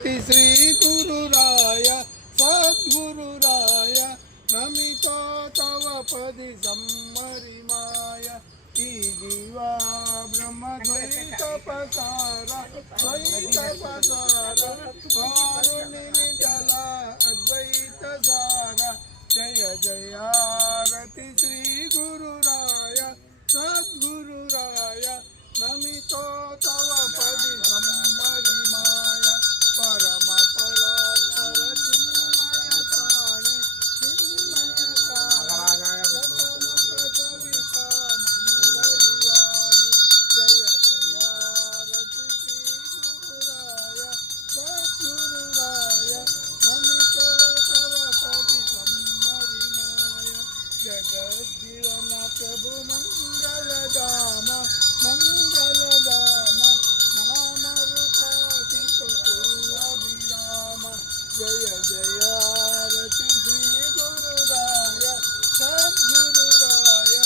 ಶ್ರೀ ಗುರುರಾಯ ಸದ್ಗುರುರಾಯ ನಮಿತೋ ತವ ಪದಿ ಸಮ್ಮರಿಮಾಯ ಈ ಜೀವ ಬ್ರಹ್ಮದ್ವೈತ ಪಸಾರ ದ್ವೈತ ಪಸಾರ ಕಾರುಣಿನಿ ಜಲ ಅದ್ವೈತ ಸಾರ ಜಯ ಜಯಾರತಿ ಶ್ರೀ ಗುರುರಾಯ ಸದ್ಗುರುರಾಯ ನಮಿತೋ ತವ ಪದಿ ಸಮ್ಮರಿಮಾಯ ಪರಮ ಪರಾತ್ಪರ ಚಿನ್ಮಯ ಕಾಣೆ ಚಿನ್ಮಯ ಕಾಣೆ ಸತಮುಖ ಸವಿತಾ ಮಂದರಿವಾಣಿ ಜಯ ಜಯಾರತಿ ಶ್ರೀ ಗುರುರಾಯ ಸದ್ಗುರುರಾಯ ನಮಿತೋ ತವ ಪದಿ ಸಮ್ಮರಿಮಾಯ ಜಗಜ್ಜೀವನ ಪ್ರಭು ಮಂಗಳಧಾಮ ಮಂಗಳಧಾಮ ನಾಮ ರೂಪಾತೀತ ಅಭಿರಾಮ ಜಯ ಜಯಾರತಿ ಶ್ರೀ ಗುರುರಾಯ ಸದ್ಗುರುರಾಯ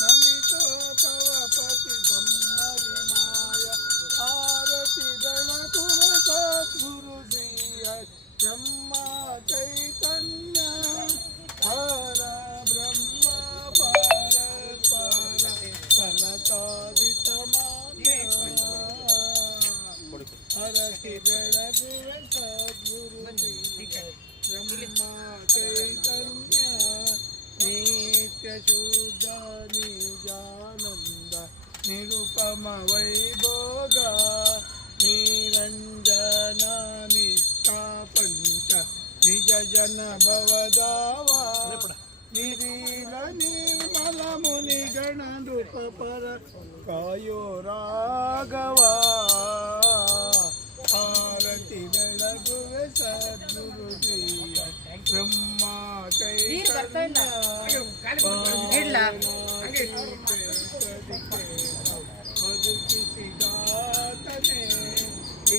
ನಮಿತೋ ತವ ಪತಿ ಸಮ್ಮರಿಮಾಯ ಆರತಿ ಬೆಳಗುವ ಸದ್ಗುರು ಶ್ರೀಯ ಬ್ರಹ್ಮ ಚೈತನ್ಯ ಹರ ಬ್ರಹ್ಮ ಪರಸ್ಪರ ಕನಕಾದಿತ ಹರತಿ ಬೆಳಗುವ ಸದ್ಗುರು ಬ್ರಹ್ಮ ಚೈತನ್ಯ ನಿತ್ಯ ಶುದ್ಧ ನಿಜಾನಂದ ನಿರುಪಮ ವೈಭೋಗ ನಿರಂಜನ ನಿಷ್ಠಾ ಪಂಚ ನಿಜ ಜನ ಭವದಾವ ನಿರೀಲ ನಿರ್ಮಲ ಮುನಿಗಣ ನೃಪ ಪರ ಕಾಯೋ ರಾಘವ ಆರತಿ ಬೆಳಗುವೆ ಸದ್ಗುರು ಶ್ರೀಯ ಬ್ರಹ್ಮ ಚೈತನ್ಯ ಬದುಕಿಸಿದಾತನೆ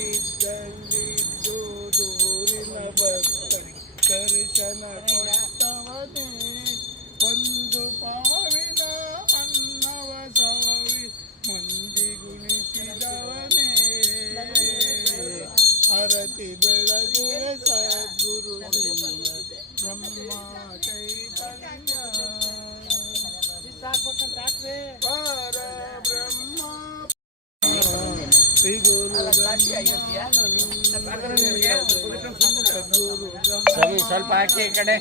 ಇದ್ದಲ್ಲಿದ್ದು ದೂರಿನ ಭಕ್ತರಿ ದರ್ಶನ ಕೊಟ್ಟವನೇ ಒಂದು ಪಾವಿನ ಅನ್ನವ ಸಾವಿ ಮುಂದಿಗುಣಿಸಿದವನೇ ಹರತಿ ಬೆಳಗುವ ಸದ್ಗುರು ಬ್ರಹ್ಮ ಚೈತನ್ಯ ಪರ ಬ್ರಹ್ಮ ಶ್ರೀ ಗುರು ಸರಿ ಸ್ವಲ್ಪ ಹಾಕಿ ಈ ಕಡೆ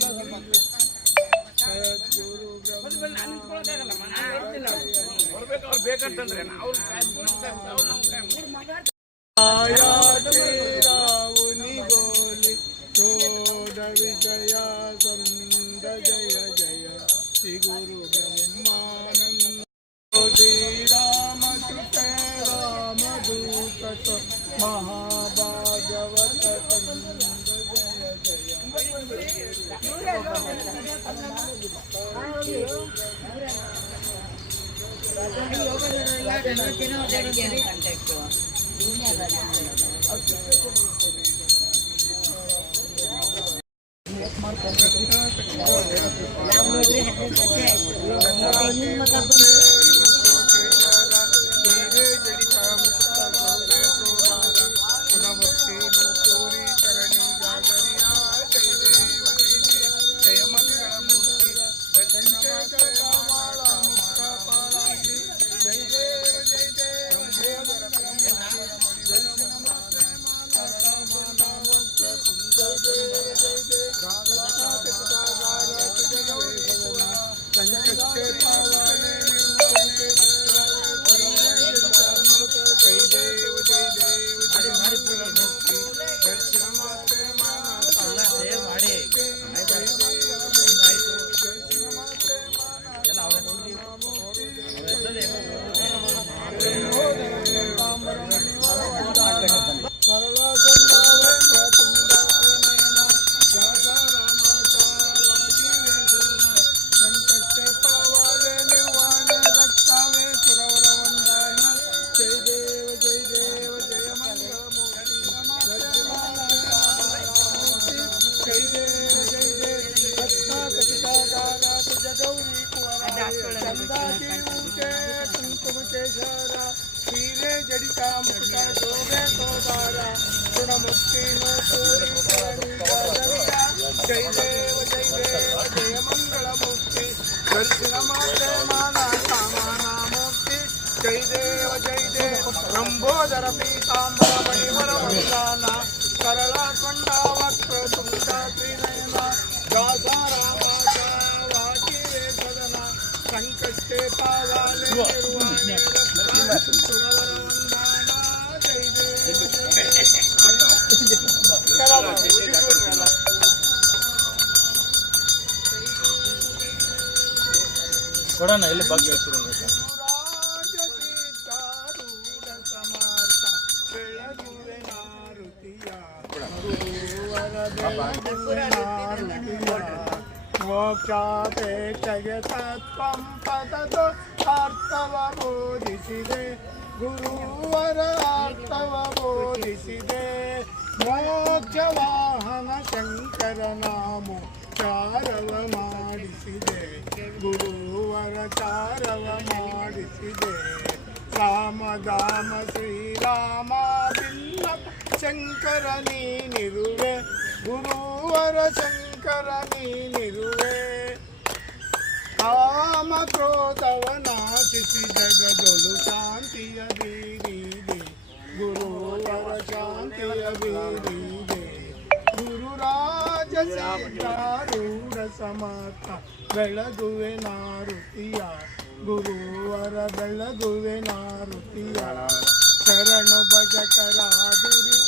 ರಾವುನಿಗೋಲಿ ಚೋಡ ವಿಜಯ ಸಂದ ಜಯ ಜಯ ಶ್ರೀ ಗುರು ಬ್ರಹ್ಮಾನಂದ ಶ್ರೀರಾಮ ಕೃಪೆ ರಾಮದೂತ ಮಹಾಭಾಗವತ ಕಂದ ಜಯ सरला कथितागार तुझ गौरी कुंवराय चंदाची उठे कुंकुम केशर हिरे जडिता मुक्ता शोभे तोदारा गुणमुक्ती नो पूरी करणी दरिया जय देव जय मंगल मुक्ती दर्शन माते माना कामना मुक्ती जय देव लंबोदर पीतांबर मणिवर वंदना सरला कंडा वक्र तुमचा त्रिनयना दासा रामाचा वाची रे सदना संकष्टे पावाले निर्वाणे रक्षा सुरवर वंदना जय देव ಕೊಡೋಣ ಇಲ್ಲಿ ಬಗ್ಗೆ ಹೆಸರು ಮೋಕ್ಷಾಪೇಕ್ಷೆಗೆ ತತ್ವಂ ಪದದು ಅರ್ಥವ ಬೋಧಿಸಿದೆ ಗುರುವರ ಅರ್ಥವ ಬೋಧಿಸಿದೆ ಮೋಕ್ಷ ವಾಹನ ಶಂಕರ ನಾಮೋ ಚಾರವ ಮಾಡಿಸಿದೆ ಗುರುವರ ಚಾರವ ಮಾಡಿಸಿದೆ ರಾಮಧಾಮ ಶ್ರೀರಾಮ ಬಿಲ್ಲ ಶಂಕರ ನೀನಿರುವೆ ಗುರುವರ ಶಂಕರ ನೀನಿರುವೆ ಕಾಮ ಕ್ರೋಧವ ನಾಚಿಸಿ ಜಗದೊಲು ಶಾಂತಿಯ ಬೀರಿದೆ ಗುರುವರ ಶಾಂತಿಯ ಬೀರಿದೆ ಗುರುರಾಜ ಸಿದ್ಧಾರೂಢ ಸಮರ್ಥ ಬೆಳಗುವೆ ನಾರುತಿಯ ಗುರುವರ ಬೆಳಗುವೆ ನಾರುತಿಯ ಶರಣು ಭಜಕರ ದುರಿತ